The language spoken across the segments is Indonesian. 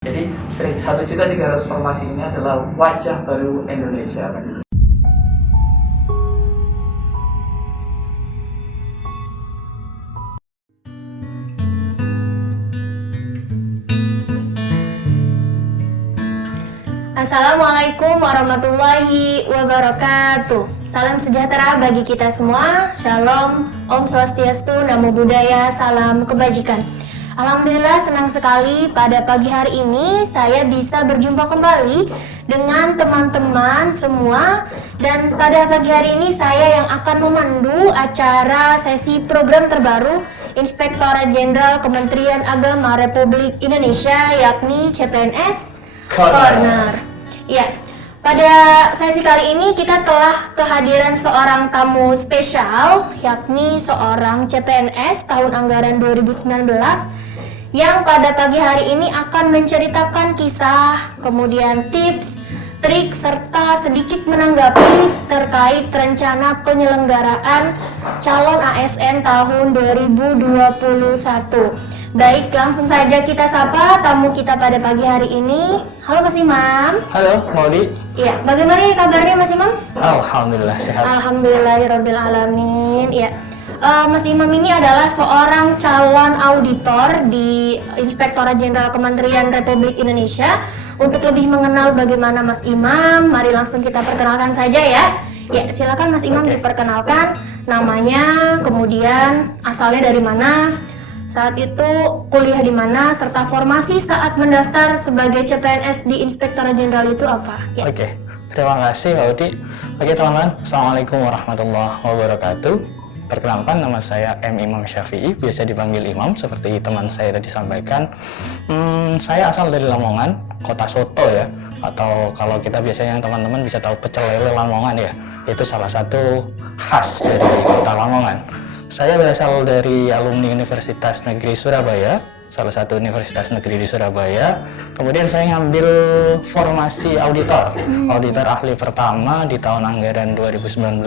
Jadi 1.300.000 formasi ini adalah wajah baru Indonesia. Assalamualaikum warahmatullahi wabarakatuh. Salam sejahtera bagi kita semua. Shalom, Om Swastiastu, Namo Buddhaya, salam kebajikan. Alhamdulillah senang sekali pada pagi hari ini saya bisa berjumpa kembali dengan teman-teman semua. Dan pada pagi hari ini saya yang akan memandu acara sesi program terbaru Inspektorat Jenderal Kementerian Agama Republik Indonesia, yakni CPNS Corner. Ya, pada sesi kali ini kita telah kehadiran seorang tamu spesial, yakni seorang CPNS tahun anggaran 2019 yang pada pagi hari ini akan menceritakan kisah, kemudian tips, trik, serta sedikit menanggapi terkait rencana penyelenggaraan calon ASN tahun 2021. Baik, langsung saja kita sapa tamu kita pada pagi hari ini. Halo Mas Imam. Halo, Maudi. Iya, bagaimana nih kabarnya Mas Imam? Alhamdulillah sehat. Alhamdulillahirabbil alamin. Iya. Mas Imam ini adalah seorang calon auditor di Inspektorat Jenderal Kementerian Republik Indonesia. Untuk lebih mengenal bagaimana Mas Imam, mari langsung kita perkenalkan saja ya. Ya, silakan Mas Imam diperkenalkan namanya, kemudian asalnya dari mana, saat itu kuliah di mana, serta formasi saat mendaftar sebagai CPNS di Inspektorat Jenderal itu apa? Ya. Oke, terima kasih Maudi. Oke teman-teman, Assalamualaikum warahmatullahi wabarakatuh. Perkenalkan, nama saya M. Imam Syafi'i, biasa dipanggil Imam seperti teman saya tadi sampaikan. Saya asal dari Lamongan, kota soto ya, atau kalau kita biasanya teman-teman bisa tahu pecel lele Lamongan ya, itu salah satu khas dari kota Lamongan. Saya berasal dari alumni Universitas Negeri Surabaya, salah satu universitas negeri di Surabaya. Kemudian saya ngambil formasi auditor ahli pertama di tahun anggaran 2019.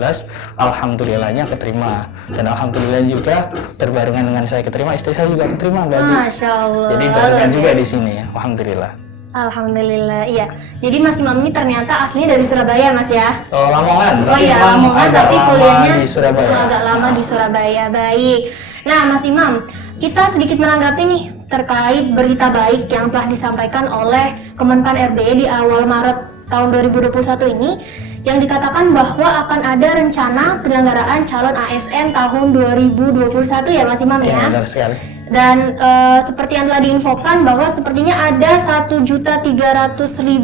Alhamdulillahnya keterima, dan alhamdulillah juga berbarengan dengan saya keterima, istri saya juga keterima. Masya Allah. Jadi barengan juga di sini ya, alhamdulillah. Alhamdulillah, iya. Jadi Mas Imam ini ternyata aslinya dari Surabaya, Mas ya? Oh, Lamongan. Oh iya, Lamongan, tapi kuliahnya di Surabaya. Agak lama di Surabaya. Baik. Nah, Mas Imam, kita sedikit menanggapi nih terkait berita baik yang telah disampaikan oleh Kemenpan RB di awal Maret tahun 2021 ini, yang dikatakan bahwa akan ada rencana penyelenggaraan calon ASN tahun 2021 ya Mas Imam ya? Benar sekali. Dan seperti yang telah diinfokan bahwa sepertinya ada 1.300.000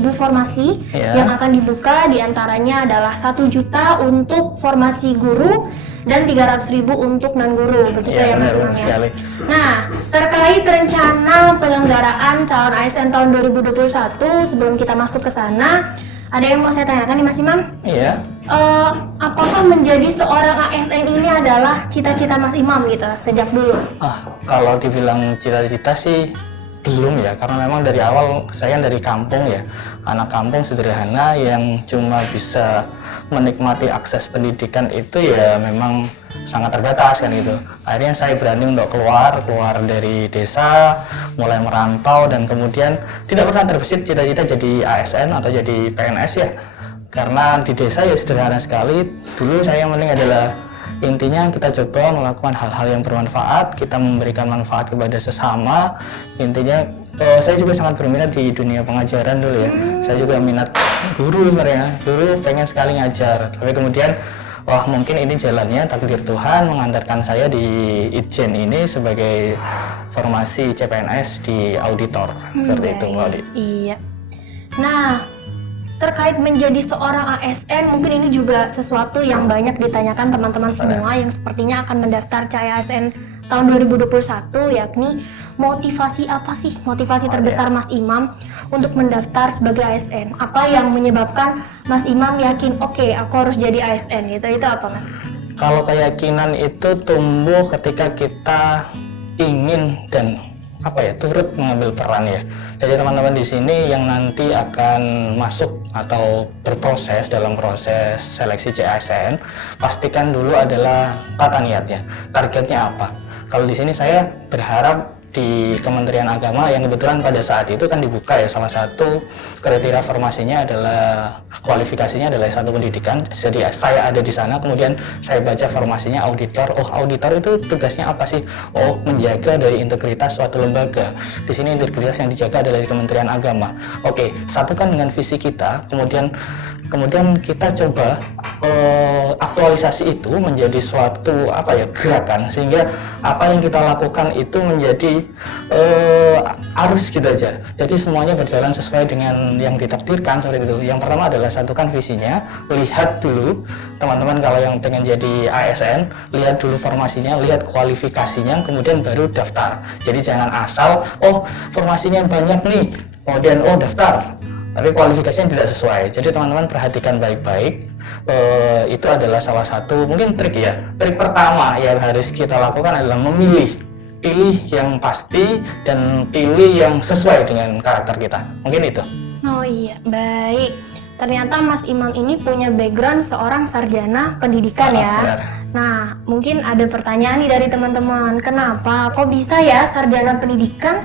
formasi yang akan dibuka, diantaranya adalah 1 juta untuk formasi guru dan 300.000 untuk non-guru, begitu ya Mas Imam ya? Nah, terkait rencana penyelenggaraan calon ASN tahun 2021, sebelum kita masuk ke sana, ada yang mau saya tanyakan nih Mas Imam? Iya. Apakah menjadi seorang ASN ini adalah cita-cita Mas Imam gitu sejak dulu? Kalau dibilang cita-cita sih belum ya, karena memang dari awal saya dari kampung ya, anak kampung sederhana yang cuma bisa menikmati akses pendidikan itu ya memang sangat terbatas kan gitu. Akhirnya saya berani untuk keluar dari desa, mulai merantau, dan kemudian tidak pernah terbesit cita-cita jadi ASN atau jadi PNS ya. Karena di desa ya sederhana sekali. Dulu saya yang penting adalah intinya kita coba melakukan hal-hal yang bermanfaat, kita memberikan manfaat kepada sesama. Intinya saya juga sangat berminat di dunia pengajaran dulu ya. Saya juga minat guru sebenarnya. Dulu pengen sekali ngajar. Tapi kemudian wah, mungkin ini jalannya, takdir Tuhan mengantarkan saya di Itjen ini sebagai formasi CPNS di auditor. Seperti itu, Mbak Adi. Iya. Nah, terkait menjadi seorang ASN, mungkin ini juga sesuatu yang banyak ditanyakan teman-teman semua yang sepertinya akan mendaftar CASN tahun 2021, yakni motivasi apa sih? Motivasi terbesar Mas Imam untuk mendaftar sebagai ASN? Apa yang menyebabkan Mas Imam yakin, oke, aku harus jadi ASN gitu? Itu apa Mas? Kalau keyakinan itu tumbuh ketika kita ingin dan turut mengambil peran ya. Jadi teman-teman di sini yang nanti akan masuk atau berproses dalam proses seleksi CASN, pastikan dulu adalah tata niatnya, targetnya apa. Kalau di sini saya berharap di Kementerian Agama yang kebetulan pada saat itu kan dibuka ya, salah satu kriteria formasinya adalah kualifikasinya adalah S1 pendidikan. Jadi saya ada di sana, kemudian saya baca formasinya auditor. Oh, auditor itu tugasnya apa sih? Oh, menjaga dari integritas suatu lembaga. Di sini integritas yang dijaga adalah di Kementerian Agama. Oke, satukan dengan visi kita, kemudian kita coba aktualisasi itu menjadi suatu gerakan, sehingga apa yang kita lakukan itu menjadi arus gitu aja. Jadi semuanya berjalan sesuai dengan yang ditakdirkan seperti itu. Yang pertama adalah satukan visinya, lihat dulu teman-teman kalau yang pengen jadi ASN, lihat dulu formasinya, lihat kualifikasinya, kemudian baru daftar. Jadi jangan asal formasinya banyak nih, kemudian daftar, tapi kualifikasinya tidak sesuai. Jadi teman-teman perhatikan baik-baik. Itu adalah salah satu mungkin trik ya. Trik pertama yang harus kita lakukan adalah pilih yang pasti dan pilih yang sesuai dengan karakter kita. Mungkin itu. Oh iya, baik. Ternyata Mas Imam ini punya background seorang sarjana pendidikan ya. Benar. Nah, mungkin ada pertanyaan nih dari teman-teman. Kenapa kok bisa ya sarjana pendidikan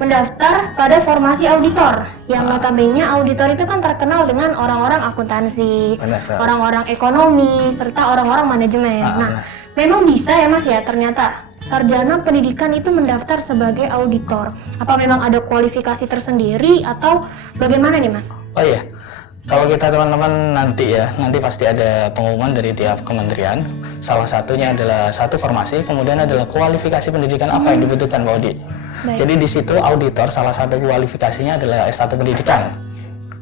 mendaftar pada formasi auditor? Yang notabene auditor itu kan terkenal dengan orang-orang akuntansi, orang-orang ekonomi, serta orang-orang manajemen. Nah, memang bisa ya Mas ya, ternyata sarjana pendidikan itu mendaftar sebagai auditor. Apa memang ada kualifikasi tersendiri atau bagaimana nih Mas? Oh iya, kalau kita teman-teman nanti pasti ada pengumuman dari tiap kementerian. Salah satunya adalah satu formasi, kemudian adalah kualifikasi pendidikan apa yang dibutuhkan Mbak Odi. Jadi di situ auditor salah satu kualifikasinya adalah S1 pendidikan.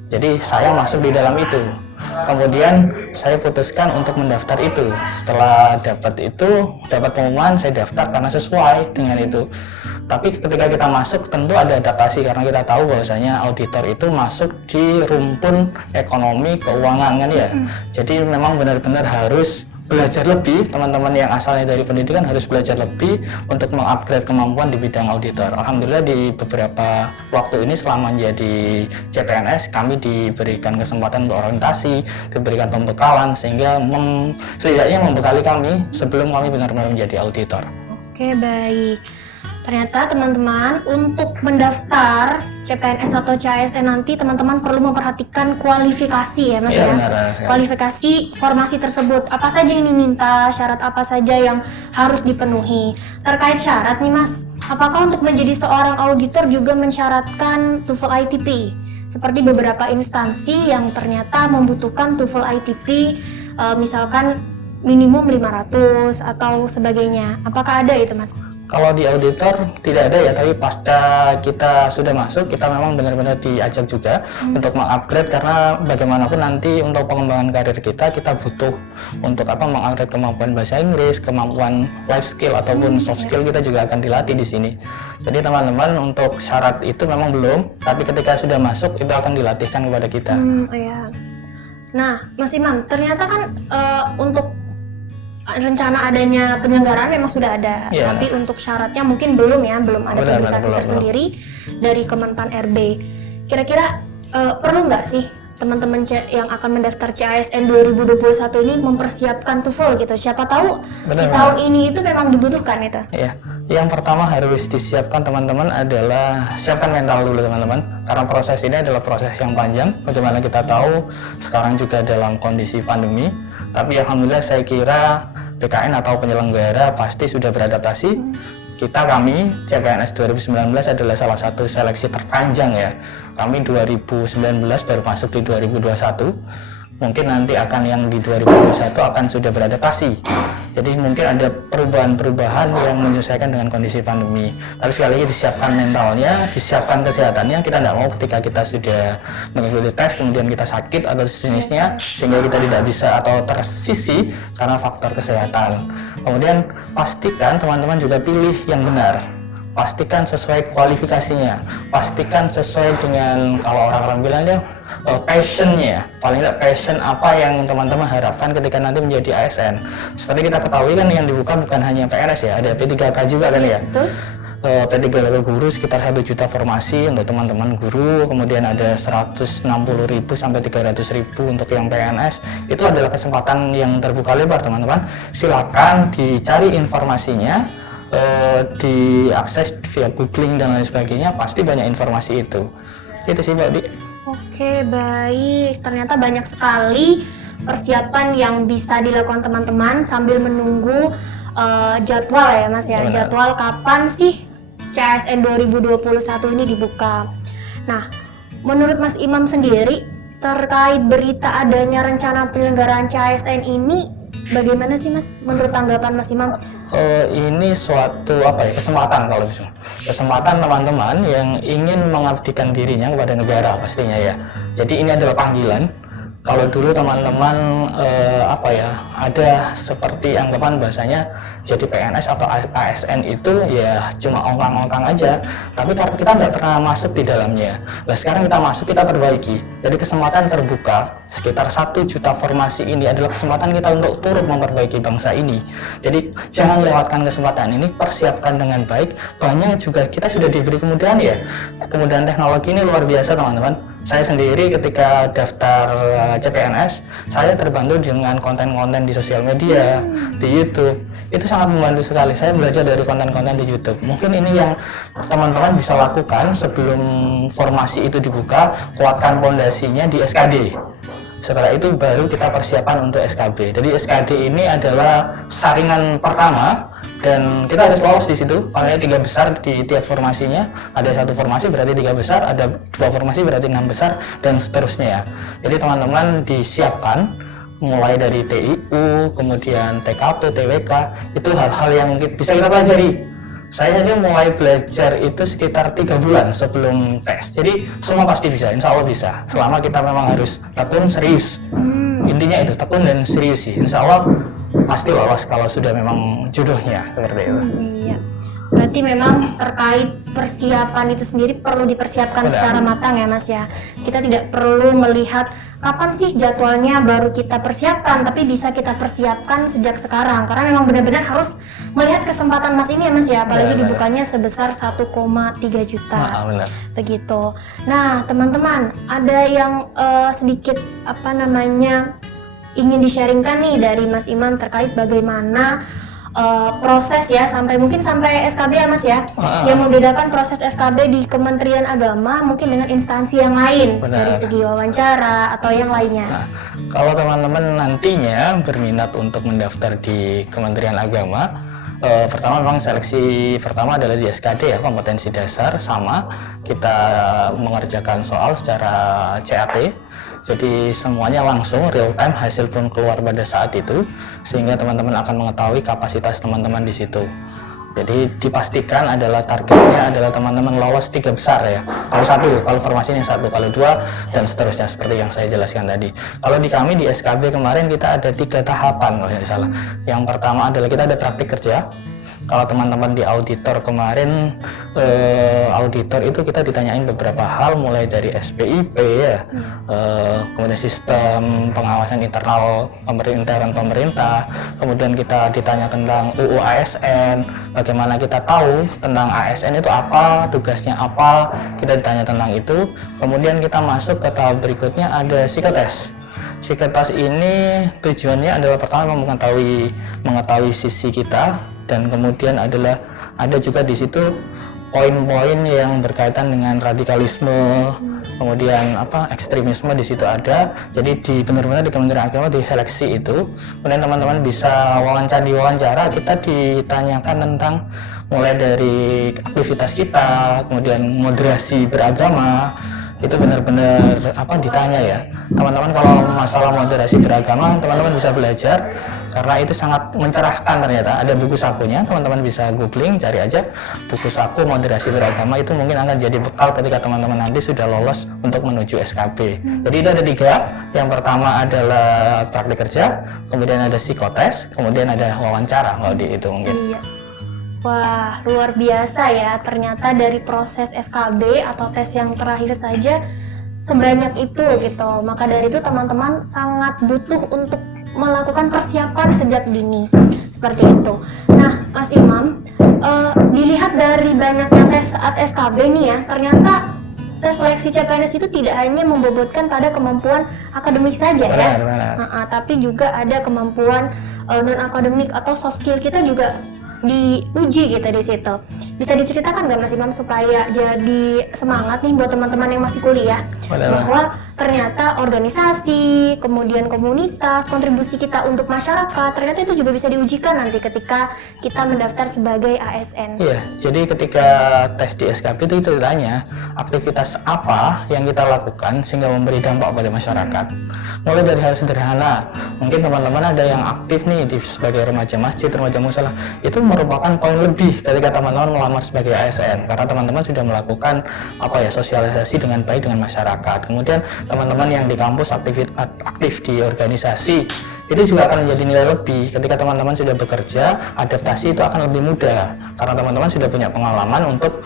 Jadi saya masuk di dalam itu. Kemudian saya putuskan untuk mendaftar itu. Setelah dapat pengumuman, saya daftar karena sesuai dengan itu. Tapi ketika kita masuk tentu ada adaptasi karena kita tahu bahwasanya auditor itu masuk di rumpun ekonomi keuangan kan ya. Jadi memang benar-benar harus belajar lebih. Teman-teman yang asalnya dari pendidikan harus belajar lebih untuk mengupgrade kemampuan di bidang auditor. Alhamdulillah di beberapa waktu ini selama menjadi CPNS kami diberikan kesempatan untuk orientasi, diberikan pembekalan sehingga setidaknya membekali kami sebelum kami benar-benar menjadi auditor. Oke, baik. Ternyata teman-teman untuk mendaftar CPNS atau CASN nanti teman-teman perlu memperhatikan kualifikasi ya Mas ya. Kualifikasi formasi tersebut. Apa saja yang diminta, syarat apa saja yang harus dipenuhi. Terkait syarat nih Mas, apakah untuk menjadi seorang auditor juga mensyaratkan TOEFL ITP? Seperti beberapa instansi yang ternyata membutuhkan TOEFL ITP, misalkan minimum 500 atau sebagainya. Apakah ada itu Mas? Kalau di auditor tidak ada ya, tapi pasca kita sudah masuk, kita memang benar-benar diajak juga untuk mengupgrade karena bagaimanapun nanti untuk pengembangan karir kita butuh untuk mengupgrade kemampuan bahasa Inggris, kemampuan life skill ataupun soft skill kita juga akan dilatih di sini. Jadi teman-teman untuk syarat itu memang belum, tapi ketika sudah masuk itu akan dilatihkan kepada kita. Iya. Nah, Mas Imam, ternyata kan untuk rencana adanya penyelenggaraan memang sudah ada, tapi untuk syaratnya mungkin belum ada publikasi tersendiri dari Kemenpan RB. Kira-kira perlu nggak sih teman-teman yang akan mendaftar CASN 2021 ini mempersiapkan TOEFL gitu? Siapa tahu di tahun ini itu memang dibutuhkan itu. Iya. Yang pertama harus disiapkan teman-teman adalah siapkan mental dulu teman-teman, karena proses ini adalah proses yang panjang. Bagaimana kita tahu sekarang juga dalam kondisi pandemi, tapi alhamdulillah saya kira BKN atau penyelenggara pasti sudah beradaptasi. Kami CPNS 2019 adalah salah satu seleksi terpanjang ya. Kami 2019 baru masuk di 2021. Mungkin nanti akan yang di 2021 akan sudah beradaptasi. Jadi mungkin ada perubahan-perubahan yang menyesuaikan dengan kondisi pandemi. Tapi sekali lagi disiapkan mentalnya, disiapkan kesehatannya. Kita tidak mau ketika kita sudah mengikuti tes kemudian kita sakit atau sejenisnya sehingga kita tidak bisa atau tersisi karena faktor kesehatan. Kemudian pastikan teman-teman juga pilih yang benar. Pastikan sesuai kualifikasinya, pastikan sesuai dengan kalau orang-orang bilangnya passionnya, paling tidak passion apa yang teman-teman harapkan ketika nanti menjadi ASN. Seperti kita ketahui kan yang dibuka bukan hanya PNS ya, ada P3K juga kan ya. P3 level guru sekitar 1 juta formasi untuk teman-teman guru, kemudian ada 160.000 sampai 300.000 untuk yang PNS. Itu adalah kesempatan yang terbuka lebar teman-teman. Silakan dicari informasinya. diakses via googling dan lain sebagainya, pasti banyak informasi itu. Gitu sih Mbak Di. Oke, baik. Ternyata banyak sekali persiapan yang bisa dilakukan teman-teman sambil menunggu jadwal ya Mas ya. Benar. Jadwal kapan sih CSN 2021 ini dibuka. Nah, menurut Mas Imam sendiri terkait berita adanya rencana penyelenggaraan CSN ini, bagaimana sih Mas menurut tanggapan Mas Imam? Ini suatu kesempatan, kalau bisa kesempatan teman-teman yang ingin mengabdikan dirinya kepada negara pastinya ya. Jadi ini adalah panggilan. Kalau dulu teman-teman ada seperti anggapan bahasanya jadi PNS atau ASN itu ya cuma ongkang-ongkang aja, tapi karena kita tidak pernah masuk di dalamnya. Nah sekarang kita masuk, kita perbaiki. Jadi kesempatan terbuka sekitar 1 juta formasi ini adalah kesempatan kita untuk turut memperbaiki bangsa ini. Jadi jangan lewatkan kesempatan ini, persiapkan dengan baik. Banyak juga kita sudah diberi kemudahan ya. Kemudahan teknologi ini luar biasa teman-teman. Saya sendiri ketika daftar CPNS, saya terbantu dengan konten-konten di sosial media, di YouTube. Itu sangat membantu sekali. Saya belajar dari konten-konten di YouTube. Mungkin ini yang teman-teman bisa lakukan sebelum formasi itu dibuka, kuatkan pondasinya di SKD. Setelah itu baru kita persiapan untuk SKB. Jadi SKD ini adalah saringan pertama dan kita harus lolos di situ. Paling 3 besar di tiap formasinya. Ada 1 formasi berarti 3 besar, ada 2 formasi berarti 6 besar dan seterusnya ya. Jadi teman-teman disiapkan mulai dari TIU, kemudian TKP, TWK, itu hal-hal yang bisa kita pelajari. Saya aja mulai belajar itu sekitar 3 bulan sebelum tes. Jadi semua pasti bisa, insya Allah bisa. Selama kita memang harus tekun, serius. Intinya itu, tekun dan serius sih. Insya Allah pasti lolos kalau sudah memang jodohnya, seperti itu. Iya. Berarti memang terkait persiapan itu sendiri perlu dipersiapkan secara matang ya Mas ya. Kita tidak perlu melihat kapan sih jadwalnya baru kita persiapkan, tapi bisa kita persiapkan sejak sekarang. Karena memang benar-benar harus melihat kesempatan Mas ini ya Mas ya, apalagi dibukanya sebesar 1,3 juta. Benar. Begitu. Nah, teman-teman, ada yang sedikit ingin di-sharingkan nih dari Mas Imam terkait bagaimana proses ya sampai SKB ya Mas ya, yang membedakan proses SKB di Kementerian Agama mungkin dengan instansi yang lain. Dari segi wawancara atau yang lainnya. Nah, kalau teman-teman nantinya berminat untuk mendaftar di Kementerian Agama, pertama memang seleksi pertama adalah di SKD ya, kompetensi dasar, sama kita mengerjakan soal secara CAT. Jadi semuanya langsung real time, hasil pun keluar pada saat itu, sehingga teman-teman akan mengetahui kapasitas teman-teman di situ. Jadi dipastikan adalah targetnya adalah teman-teman lolos 3 besar ya. Kalau formasinya 1, kalau 2 dan seterusnya seperti yang saya jelaskan tadi. Kalau di kami di SKB kemarin kita ada 3 tahapan kalau tidak salah. Yang pertama adalah kita ada praktik kerja. Kalau teman-teman di auditor kemarin, auditor itu kita ditanyain beberapa hal mulai dari SPIP ya, kemudian sistem pengawasan internal pemerintah, kemudian kita ditanya tentang UU ASN, bagaimana kita tahu tentang ASN itu apa, tugasnya apa, kita ditanya tentang itu. Kemudian kita masuk ke tahap berikutnya ada psikotes. Psikotes ini tujuannya adalah pertama mengetahui sisi kita, dan kemudian ada juga di situ poin-poin yang berkaitan dengan radikalisme, kemudian ekstremisme di situ ada. Jadi benar-benar di Kementerian Agama diseleksi itu. Kemudian teman-teman bisa diwawancara, kita ditanyakan tentang mulai dari aktivitas kita, kemudian moderasi beragama. Itu benar-benar ditanya ya teman-teman. Kalau masalah moderasi beragama teman-teman bisa belajar karena itu sangat mencerahkan. Ternyata ada buku sakunya, teman-teman bisa googling, cari aja buku saku moderasi beragama. Itu mungkin akan jadi bekal ketika teman-teman nanti sudah lolos untuk menuju SKB. Jadi itu ada 3. Yang pertama adalah praktik kerja, kemudian ada psikotes, kemudian ada wawancara kalau di itu mungkin. Iya. Wah, luar biasa ya. Ternyata dari proses SKB atau tes yang terakhir saja sebanyak itu gitu. Maka dari itu teman-teman sangat butuh untuk melakukan persiapan sejak dini. Seperti itu. Nah, Mas Imam, dilihat dari banyaknya tes saat SKB nih ya, ternyata tes seleksi CPNS itu tidak hanya membobotkan pada kemampuan akademik saja benar. Tapi juga ada kemampuan non akademik atau soft skill kita juga diuji gitu di situ. Bisa diceritakan nggak Mas Imam supaya jadi semangat nih buat teman-teman yang masih kuliah bahwa ternyata organisasi, kemudian komunitas, kontribusi kita untuk masyarakat ternyata itu juga bisa diujikan nanti ketika kita mendaftar sebagai ASN. Iya, jadi ketika tes di SKB itu ditanya aktivitas apa yang kita lakukan sehingga memberi dampak pada masyarakat. Mulai dari hal sederhana, mungkin teman-teman ada yang aktif nih sebagai remaja masjid, remaja musola, itu merupakan poin lebih ketika teman-teman melamar sebagai ASN karena teman-teman sudah melakukan sosialisasi dengan baik dengan masyarakat. Kemudian teman-teman yang di kampus aktif di organisasi itu juga akan menjadi nilai lebih ketika teman-teman sudah bekerja, adaptasi itu akan lebih mudah karena teman-teman sudah punya pengalaman untuk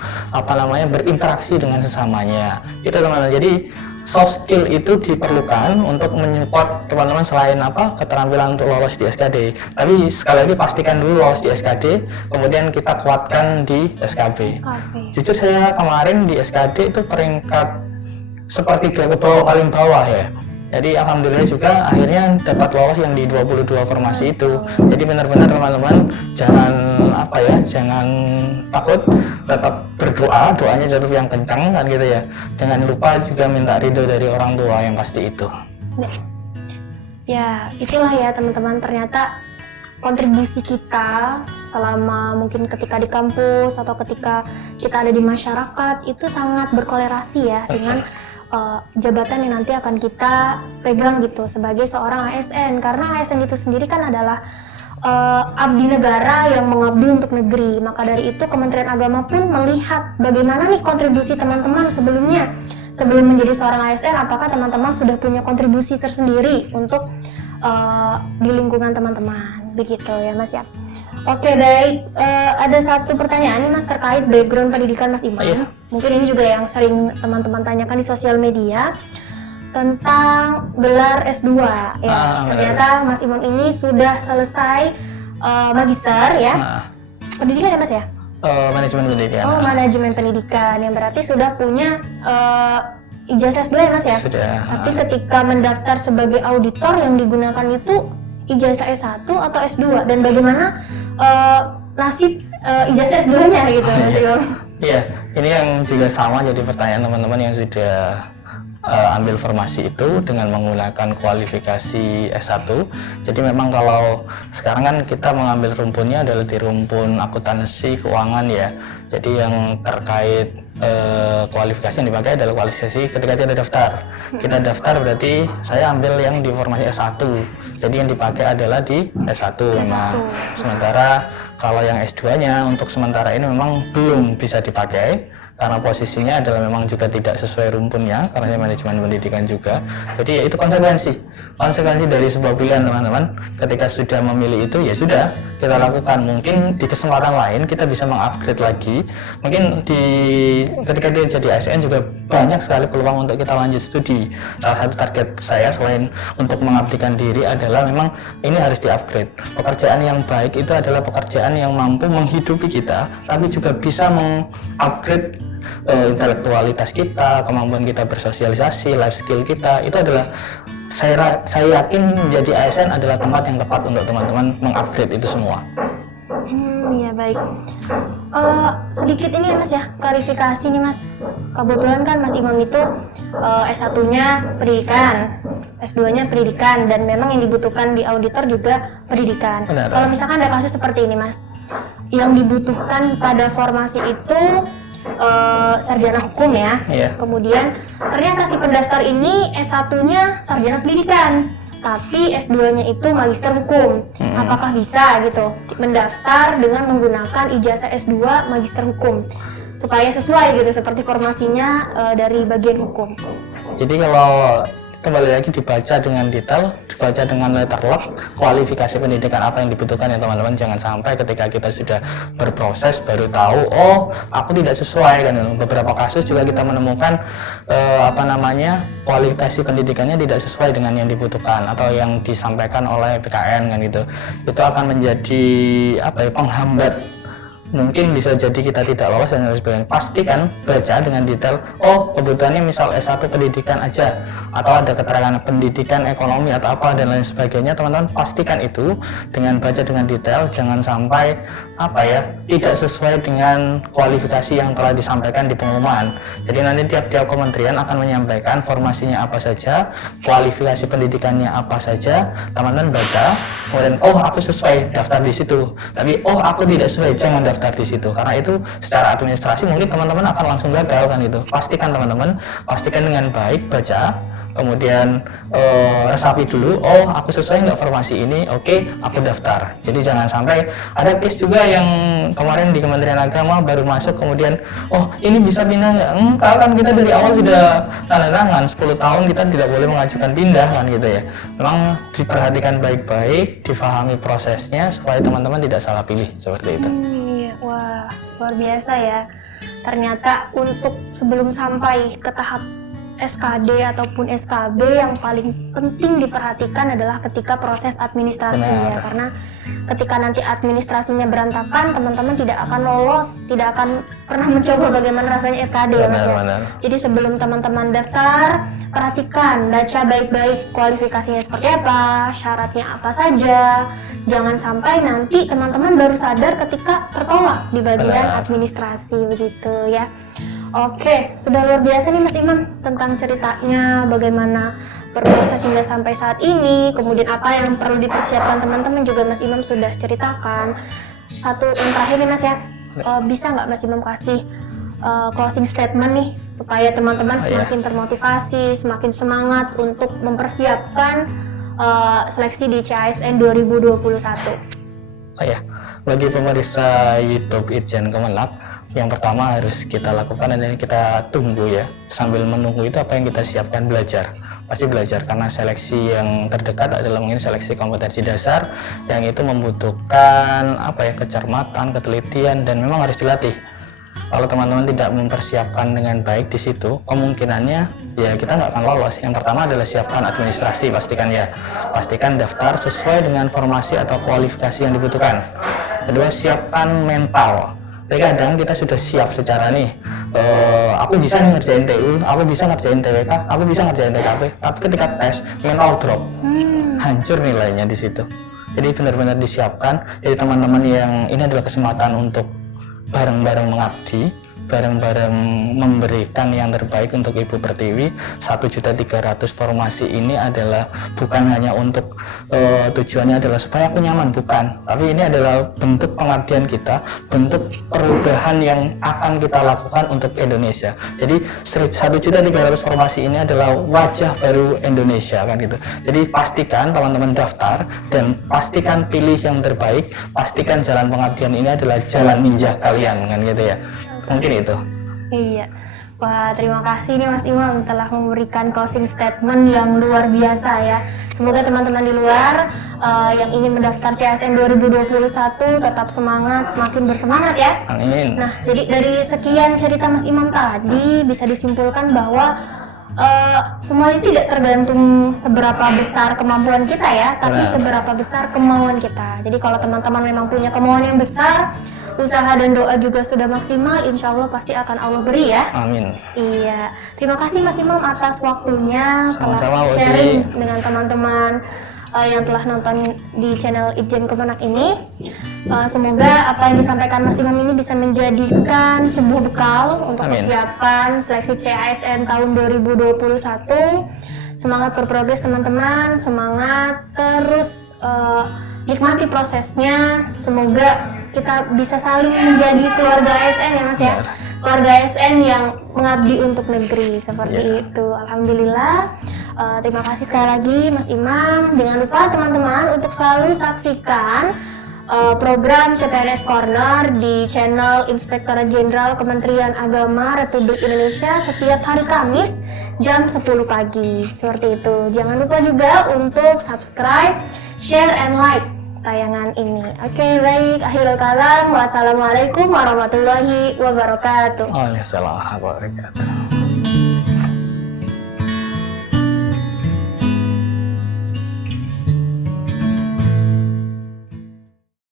berinteraksi dengan sesamanya. Itu teman-teman. Jadi soft skill itu diperlukan untuk menyupport teman-teman selain keterampilan untuk lolos di SKD. Tapi sekali lagi pastikan dulu lolos di SKD, kemudian kita kuatkan di SKB. Jujur saya kemarin di SKD itu peringkat sepertiga ke bawah, paling bawah ya. Jadi alhamdulillah juga akhirnya dapat lolos yang di 22 formasi itu. Jadi benar-benar teman-teman jangan jangan takut, tetap berdoa, doanya jatuh yang kencang kan gitu ya. Jangan lupa juga minta ridho dari orang tua yang pasti itu. Ya, itulah ya teman-teman, ternyata kontribusi kita selama mungkin ketika di kampus atau ketika kita ada di masyarakat itu sangat berkolerasi ya dengan jabatan yang nanti akan kita pegang gitu sebagai seorang ASN, karena ASN itu sendiri kan adalah abdi negara yang mengabdi untuk negeri. Maka dari itu Kementerian Agama pun melihat bagaimana nih kontribusi teman-teman sebelumnya sebelum menjadi seorang ASN, apakah teman-teman sudah punya kontribusi tersendiri untuk di lingkungan teman-teman, begitu ya Mas ya. Oke, baik, ada satu pertanyaan nih Mas terkait background pendidikan Mas Imam. Mungkin ini juga yang sering teman-teman tanyakan di sosial media tentang gelar S2 ya. Ternyata Mas Imam ini sudah selesai magister ya. Pendidikan ya Mas ya? Manajemen pendidikan. Oh, manajemen pendidikan, yang berarti sudah punya ijazah S2 ya Mas ya? Sudah. Tapi ketika mendaftar sebagai auditor yang digunakan itu ijazah S1 atau S2, dan bagaimana nasib ijazah S2-nya gitu Mas Imam? Iya, ini yang juga sama jadi pertanyaan teman-teman yang sudah ambil formasi itu dengan menggunakan kualifikasi S1. Jadi memang kalau sekarang kan kita mengambil rumpunnya adalah di rumpun akuntansi keuangan ya. Jadi yang terkait kualifikasi yang dipakai adalah kualifikasi ketika kita daftar. Kita daftar berarti saya ambil yang di formasi S1. Jadi yang dipakai adalah di S1. Nah, sementara kalau yang S2-nya untuk sementara ini memang belum bisa dipakai karena posisinya adalah memang juga tidak sesuai rumpunnya karena saya manajemen pendidikan juga. Jadi ya itu konsekuensi dari sebuah pilihan teman-teman. Ketika sudah memilih itu ya sudah kita lakukan. Mungkin di kesempatan lain kita bisa mengupgrade lagi. Mungkin ketika dia jadi ASN juga banyak sekali peluang untuk kita lanjut studi. Salah satu target saya selain untuk mengabdikan diri adalah memang ini harus diupgrade. Pekerjaan yang baik itu adalah pekerjaan yang mampu menghidupi kita tapi juga bisa mengupgrade intelektualitas kita, kemampuan kita bersosialisasi, life skill kita. Itu adalah saya yakin menjadi ASN adalah tempat yang tepat untuk teman-teman mengupgrade itu semua. Iya baik. Sedikit ini ya Mas ya, klarifikasi nih Mas. Kebetulan kan Mas Imam itu S1-nya pendidikan, S2-nya pendidikan, dan memang yang dibutuhkan di auditor juga pendidikan. Kalau misalkan ada kasus seperti ini Mas, yang dibutuhkan pada formasi itu sarjana hukum ya. Kemudian ternyata si pendaftar ini S1-nya sarjana pendidikan, tapi S2-nya itu magister hukum. Apakah bisa gitu mendaftar dengan menggunakan ijazah S2 magister hukum supaya sesuai gitu seperti formasinya dari bagian hukum? Jadi kalau kembali lagi dibaca dengan detail, dibaca dengan letter lock, kualifikasi pendidikan apa yang dibutuhkan ya teman-teman. Jangan sampai ketika kita sudah berproses baru tahu, oh aku tidak sesuai kan. Beberapa kasus juga kita menemukan kualifikasi pendidikannya tidak sesuai dengan yang dibutuhkan atau yang disampaikan oleh PKN kan gitu. Itu akan menjadi penghambat mungkin bisa jadi kita tidak lolos dan lain sebagainya. Pastikan baca dengan detail. Oh, kebutuhannya misal S1 pendidikan aja, atau ada keterangan pendidikan ekonomi atau apa dan lain sebagainya. Teman-teman pastikan itu dengan baca dengan detail, jangan sampai tidak sesuai dengan kualifikasi yang telah disampaikan di pengumuman. Jadi nanti tiap-tiap kementerian akan menyampaikan formasinya apa saja, kualifikasi pendidikannya apa saja. Teman-teman baca, kemudian aku sesuai daftar di situ. Tapi aku tidak sesuai, jangan daftar di situ. Karena itu secara administrasi mungkin teman-teman akan langsung gagal kan itu. Pastikan teman-teman, pastikan dengan baik, baca, kemudian resapi dulu, aku sesuai nggak formasi ini, oke, aku daftar. Jadi jangan sampai ada case juga yang kemarin di Kementerian Agama baru masuk, kemudian ini bisa pindah nggak? Kalau kan kita dari awal sudah tanda tangan 10 tahun kita tidak boleh mengajukan pindah kan gitu ya. Memang diperhatikan baik-baik, difahami prosesnya supaya teman-teman tidak salah pilih seperti itu. Iya, wah luar biasa ya. Ternyata untuk sebelum sampai ke tahap SKD ataupun SKB yang paling penting diperhatikan adalah ketika proses administrasi ya, karena ketika nanti administrasinya berantakan, teman-teman tidak akan lolos, tidak akan pernah mencoba bagaimana rasanya SKD ya Mas ya. Jadi sebelum teman-teman daftar, perhatikan, baca baik-baik kualifikasinya seperti apa, syaratnya apa saja. Jangan sampai nanti teman-teman baru sadar ketika tertolak di bagian administrasi begitu ya. Oke, sudah luar biasa nih Mas Imam tentang ceritanya, bagaimana berproses hingga sampai saat ini, kemudian apa yang perlu dipersiapkan teman-teman juga Mas Imam sudah ceritakan. Satu yang terakhir nih Mas ya, bisa nggak Mas Imam kasih closing statement nih supaya teman-teman semakin termotivasi, semakin semangat untuk mempersiapkan seleksi di CASN 2021. Bagi pemirsa YouTube Itjen Kemenak, yang pertama harus kita lakukan dan kita tunggu ya. Sambil menunggu itu apa yang kita siapkan? Belajar. Pasti belajar, karena seleksi yang terdekat adalah mungkin seleksi kompetensi dasar yang itu membutuhkan kecermatan, ketelitian, dan memang harus dilatih. Kalau teman-teman tidak mempersiapkan dengan baik di situ, kemungkinannya ya kita nggak akan lolos. Yang pertama adalah siapkan administrasi, pastikan daftar sesuai dengan formasi atau kualifikasi yang dibutuhkan. Kedua, siapkan mental. Kadang kita sudah siap secara aku bisa ngerjain TU, aku bisa ngerjain TWK, aku bisa ngerjain TKP, tapi ketika tes mental drop, hancur nilainya di situ. Jadi benar-benar disiapkan. Jadi teman-teman yang ini adalah kesempatan untuk bareng-bareng mengabdi, bareng-bareng memberikan yang terbaik untuk Ibu Pertiwi. 1.300.000 formasi ini adalah bukan hanya untuk tujuannya adalah supaya aku nyaman, bukan, tapi ini adalah bentuk pengabdian kita, bentuk perubahan yang akan kita lakukan untuk Indonesia. Jadi 1.300.000 formasi ini adalah wajah baru Indonesia kan gitu. Jadi pastikan teman-teman daftar dan pastikan pilih yang terbaik, pastikan jalan pengabdian ini adalah jalan ninja kalian kan gitu ya. Mungkin itu. Iya. Wah, terima kasih nih Mas Imam telah memberikan closing statement yang luar biasa ya. Semoga teman-teman di luar yang ingin mendaftar CASN 2021 tetap semangat, semakin bersemangat ya. Amin. Nah, jadi dari sekian cerita Mas Imam tadi bisa disimpulkan bahwa semua itu tidak tergantung seberapa besar kemampuan kita ya, tapi seberapa besar kemauan kita. Jadi kalau teman-teman memang punya kemauan yang besar, usaha dan doa juga sudah maksimal, insya Allah pasti akan Allah beri ya. Amin. Iya, terima kasih Mas Imam atas waktunya telah sharing dengan teman-teman yang telah nonton di channel Itjen Kemenak ini. Semoga apa yang disampaikan Mas Imam ini bisa menjadikan sebuah bekal untuk persiapan seleksi CASN tahun 2021. Semangat berprogres teman-teman, semangat terus nikmati prosesnya. Semoga kita bisa saling menjadi keluarga ASN ya Mas ya, keluarga ASN yang mengabdi untuk negeri seperti itu. Alhamdulillah. Terima kasih sekali lagi Mas Imam. Jangan lupa teman-teman untuk selalu saksikan program CPNS Corner di channel Inspektorat Jenderal Kementerian Agama Republik Indonesia setiap hari Kamis jam 10 pagi seperti itu. Jangan lupa juga untuk subscribe, share, and like tayangan ini. Oke, baik. Akhirul kalam. Wassalamualaikum warahmatullahi wabarakatuh. Waalaikumsalam warahmatullahi wabarakatuh.